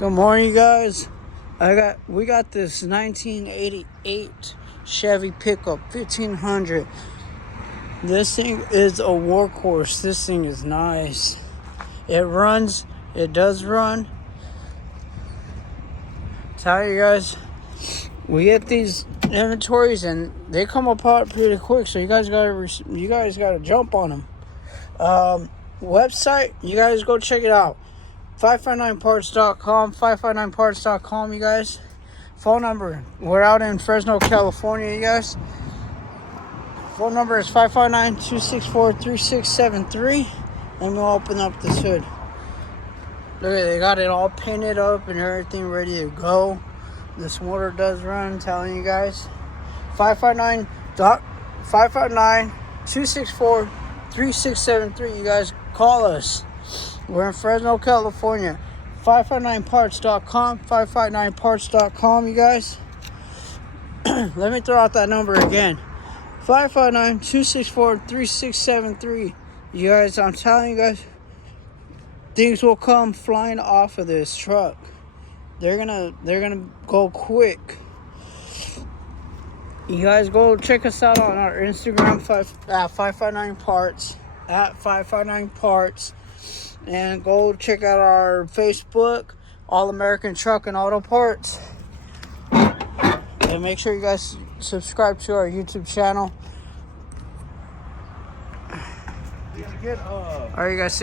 Good morning, guys. We got this 1988 Chevy pickup 1500. This thing is a workhorse. This thing is nice. It runs. It does run. Tell you guys, we get these inventories and they come apart pretty quick. So you guys gotta jump on them. Website, you guys go check it out. 559parts.com, 559parts.com, you guys. Phone number, we're out in Fresno, California, you guys. Phone number is 559-264-3673. And we'll open up this hood. Look at it, they got it all painted up and everything ready to go. This motor does run, I'm telling you guys. 559-264-3673. You guys call us. We're in Fresno, California. 559parts.com, 559parts.com, you guys. Let me throw out that number again. 559-264-3673. You guys, I'm telling you guys, things will come flying off of this truck. They're gonna go quick. You guys go check us out on our Instagram at 559parts, at 559parts. And go check out our Facebook, All American Truck and Auto Parts. And make sure you guys subscribe to our YouTube channel. Alright, you guys.